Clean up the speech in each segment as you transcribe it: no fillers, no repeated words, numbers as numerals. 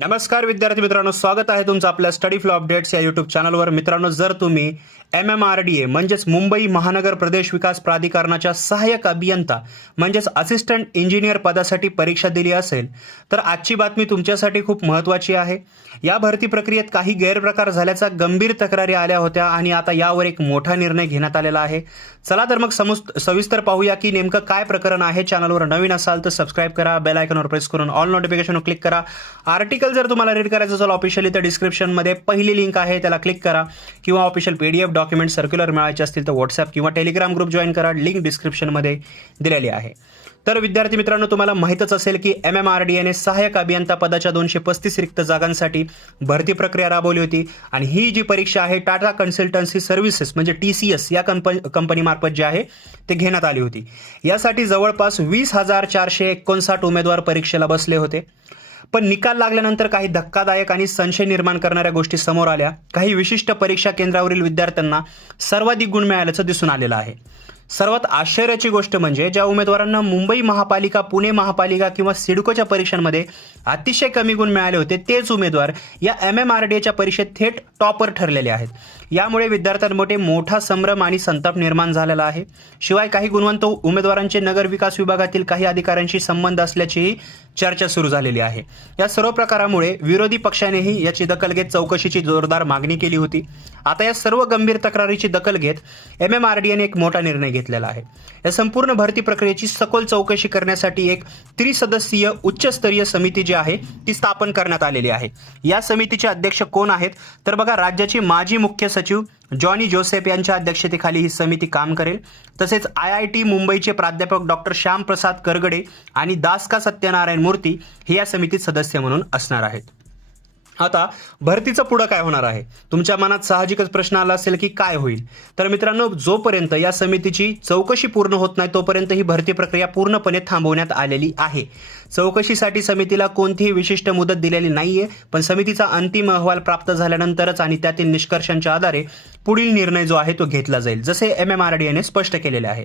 नमस्कार विद्यार्थी मित्रांनो, स्वागत आहे तुमचं आपल्या स्टडी फ्लो अपडेट्स या यूट्यूब चॅनलवर। मित्रांनो, जर तुम्ही MMRDA म्हणजेच मुंबई महानगर प्रदेश विकास प्राधिकरणाच्या सहाय्यक अभियंता म्हणजेच असिस्टंट इंजिनियर पदासाठी परीक्षा दिली असेल तर आजची बातमी तुमच्यासाठी खूप महत्त्वाची आहे। या भरती प्रक्रियेत काही गैरप्रकार झाल्याचा गंभीर तक्रारी आल्या होत्या आणि आता यावर एक मोठा निर्णय घेण्यात आलेला आहे। चला तर मग सविस्तर पाहूया की नेमकं काय प्रकरण आहे। चॅनलवर नवीन असाल तर सबस्क्राइब करा, बेल आयकॉनवर प्रेस करून ऑल नोटिफिकेशनवर क्लिक करा। आर्टिकल जर तुम्हाला रीड करायचं असेल ऑफिशियली तर डिस्क्रिप्शनमध्ये पहिली लिंक आहे, त्याला क्लिक करा, किंवा ऑफिशियल PDF डॉक्युमेंट सर्क्युलर मिळायचे असतील तर व्हॉट्सअप किंवा टेलिग्राम ग्रुप जॉईन करा, लिंक डिस्क्रिप्शनमध्ये दिलेली आहे। तर विद्यार्थी मित्रांनो, तुम्हाला माहितच असेल की MMRDA ने सहाय्यक अभियंता पदाच्या 235 रिक्त जागांसाठी भरती प्रक्रिया राबवली होती आणि ही जी परीक्षा आहे टाटा कन्सल्टन्सी सर्व्हिसेस म्हणजे TCS या कंपनीमार्फत जी आहे ते घेण्यात आली होती। यासाठी जवळपास 20,459 उमेदवार परीक्षेला बसले होते। पण निकाल लागल्यानंतर काही धक्कादायक आणि संशय निर्माण करणाऱ्या गोष्टी समोर आल्या। काही विशिष्ट परीक्षा केंद्रावरील विद्यार्थ्यांना सर्वाधिक गुण मिळाल्याचं दिसून आलेलं आहे। सर्वात आश्चर्याची गोष्ट म्हणजे ज्या उमेदवारांना मुंबई महापालिका, पुणे महापालिका किंवा सिडकोच्या परीक्षांमध्ये अतिशय कमी गुण मिळाले होते तेच उमेदवार या MMRDAच्या परीक्षेत थेट टॉपर ठरलेले आहेत। यामुळे विद्यार्थ्यांमध्ये मोठा संभ्रम आणि संताप निर्माण झालेला आहे। शिवाय काही गुणवंत उमेदवारांचे नगर विकास विभागातील काही अधिकाऱ्यांशी संबंध असल्याचीही चर्चा सुरू झालेली आहे। या सर्व प्रकारामुळे विरोधी पक्षानेही याची दखल घेत चौकशीची जोरदार मागणी केली होती। आता या सर्व गंभीर तक्रारीची दखल घेत MMRDAने एक मोठा निर्णय घेतलेला आहे। या संपूर्ण भरती प्रक्रियेची सखोल चौकशी करण्यासाठी एक त्रिसदस्यीय उच्चस्तरीय समिती जी आहे ती स्थापन करण्यात आलेली आहे। या समितीचे अध्यक्ष कोण आहेत तर बघा, राज्याचे माजी मुख्य सचिव जॉनी जोसेफ यांच्या अध्यक्षतेखाली ही समिती काम करेल। तसेच IIT मुंबईचे प्राध्यापक डॉक्टर श्यामप्रसाद करगडे आणि दासका सत्यनारायण मूर्ती हे या समितीत सदस्य म्हणून असणार आहेत। आता भरतीचं पुढं काय होणार आहे, तुमच्या मनात साहजिकच प्रश्न आला असेल की काय होईल। तर मित्रांनो, जोपर्यंत या समितीची चौकशी पूर्ण होत नाही तोपर्यंत ही भरती प्रक्रिया पूर्णपणे थांबवण्यात आलेली आहे। चौकशीसाठी समितीला कोणतीही विशिष्ट मुदत दिलेली नाहीये, पण समितीचा अंतिम अहवाल प्राप्त झाल्यानंतरच आणि त्यातील निष्कर्षांच्या आधारे पुढील निर्णय जो आहे तो घेतला जाईल, जसे MMRDAने स्पष्ट केलेले आहे।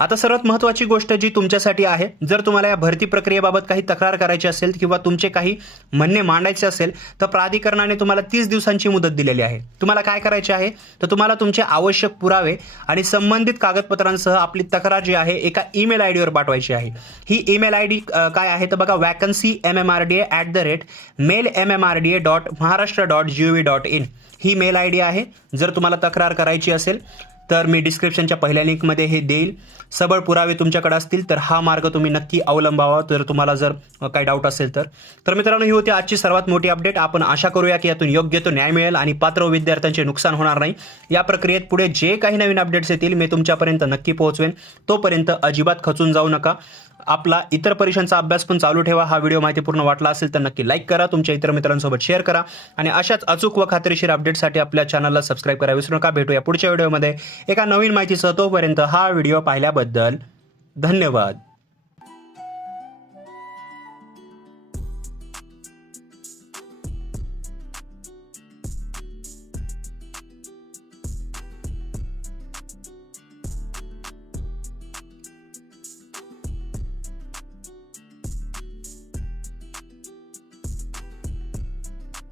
आता सर्वात महत्त्वाची गोष्ट जी तुमच्यासाठी आहे, जर तुम्हाला या भरती प्रक्रियेबाबत काही तक्रार करायची असेल किंवा तुमचे काही म्हणणे मांडायचे असेल तर प्राधिकरणाने तुम्हाला 30 दिवसांची मुदत दिलेली आहे। तुम्हाला काय करायचे आहे तर तुम्हाला तुमचे आवश्यक पुरावे आणि संबंधित कागदपत्रांसह आपली तक्रार जी आहे एका ईमेल आयडीवर पाठवायची आहे। ही ईमेल आयडी काय आहे तर बघा, vacancy@mailmmrda.maharashtra.gov.in ही मेल आयडी आहे। जर तुम्हाला तक्रार करायची असेल तर मी डिस्क्रिप्शनच्या पहिल्या लिंकमध्ये हे देईल। सबळ पुरावे तुमच्याकडे असतील तर हा मार्ग तुम्ही नक्की अवलंबावा, तर तुम्हाला जर काही डाऊट असेल तर मित्रांनो, ही होती आजची सर्वात मोठी अपडेट। आपण आशा करूया की यातून योग्य तो न्याय मिळेल आणि पात्र विद्यार्थ्यांचे नुकसान होणार नाही। या प्रक्रियेत पुढे जे काही नवीन अपडेट्स येतील मी तुमच्यापर्यंत नक्की पोहोचवेन। तोपर्यंत अजिबात खचून जाऊ नका। आपला इतर परीक्षांचा अभ्यास पण चालू ठेवा। हा व्हिडिओ माहितीपूर्ण वाटला असेल तर नक्की लाईक करा, तुमच्या इतर मित्रांसोबत शेअर करा आणि अशाच अचूक व खात्रीशीर अपडेटसाठी आपल्या चॅनलला सबस्क्राइब करा विसरू नका। भेटूया पुढच्या व्हिडिओमध्ये एका नवीन माहितीसह। तोपर्यंत हा व्हिडिओ पाहिल्याबद्दल धन्यवाद।